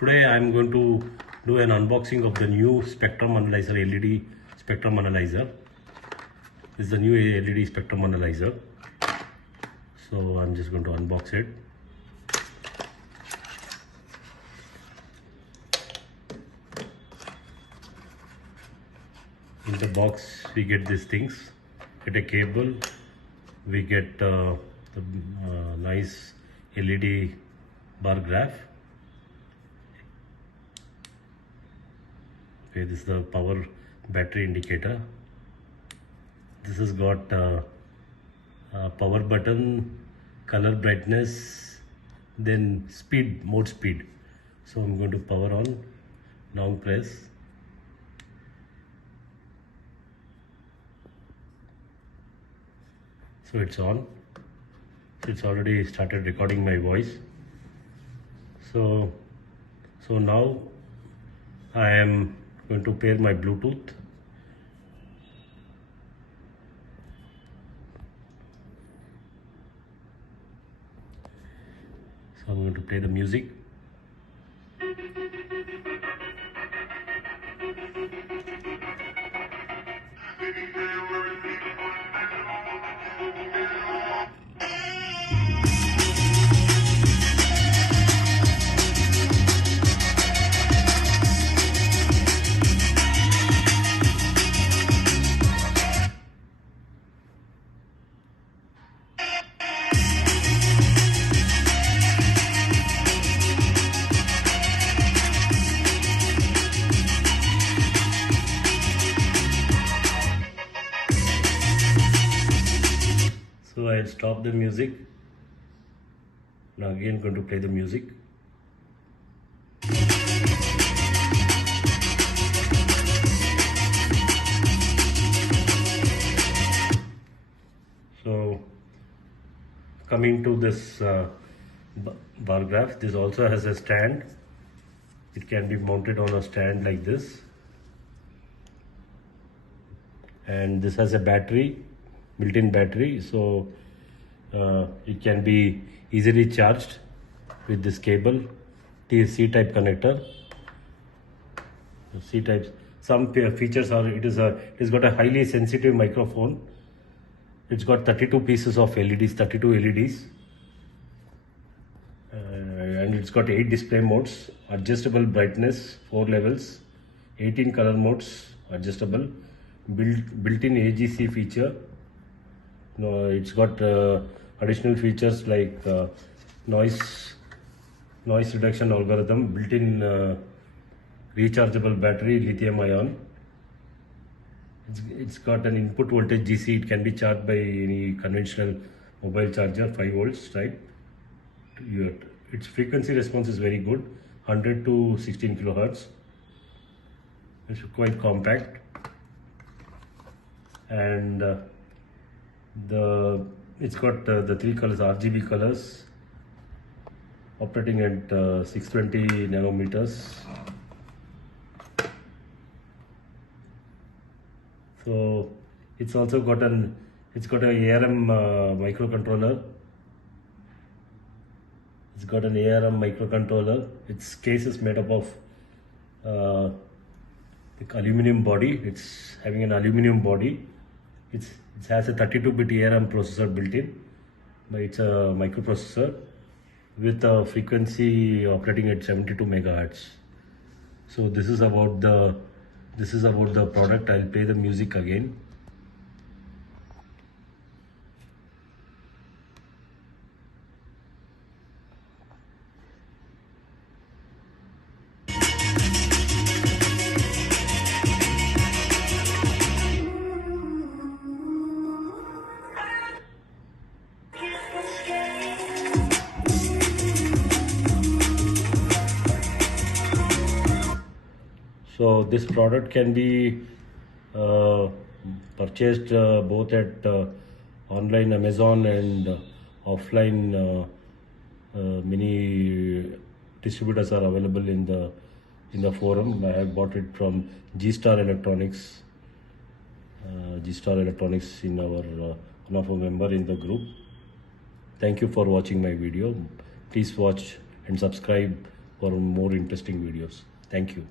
Today I am going to do an unboxing of the new spectrum analyzer, LED spectrum analyzer. This is the new LED spectrum analyzer. So I'm just going to unbox it. In the box we get these things, get a cable, we get the nice LED bar graph. Okay, this is the power battery indicator. This has got power button, color brightness, then speed, mode speed. So I'm going to power on, long press. So it's on. It's already started recording my voice. So now I am going to pair my Bluetooth. So I'm going to play the music. So I'll stop the music. Now again going to play the music. So coming to this bar graph, this also has a stand. It can be mounted on a stand like this. And this has a battery, built-in battery, so it can be easily charged with this cable. C-type connector. C-type. Some features are it has got a highly sensitive microphone. It's got 32 pieces of LEDs, 32 LEDs, and it's got 8 display modes, adjustable brightness, 4 levels, 18 color modes, adjustable, built-in AGC feature. It's got additional features like noise reduction algorithm, built-in rechargeable battery, lithium ion. It's got an input voltage DC. It can be charged by any conventional mobile charger, 5 volts, right? Its frequency response is very good, 100 to 16 kilohertz. It's quite compact, and it's got the 3 colors, RGB colors, operating at 620 nanometers. So it's also got an ARM microcontroller. It's got an ARM microcontroller. Its case is made up of aluminum body. It's having an aluminum body. It has a 32-bit ARM processor built in, but it's a microprocessor with a frequency operating at 72 megahertz. So this is about the product. I'll play the music again. So this product can be purchased both at online Amazon and offline. Many distributors are available in the forum. I have bought it from G-Star Electronics. G-Star Electronics in our one of our member in the group. Thank you for watching my video. Please watch and subscribe for more interesting videos. Thank you.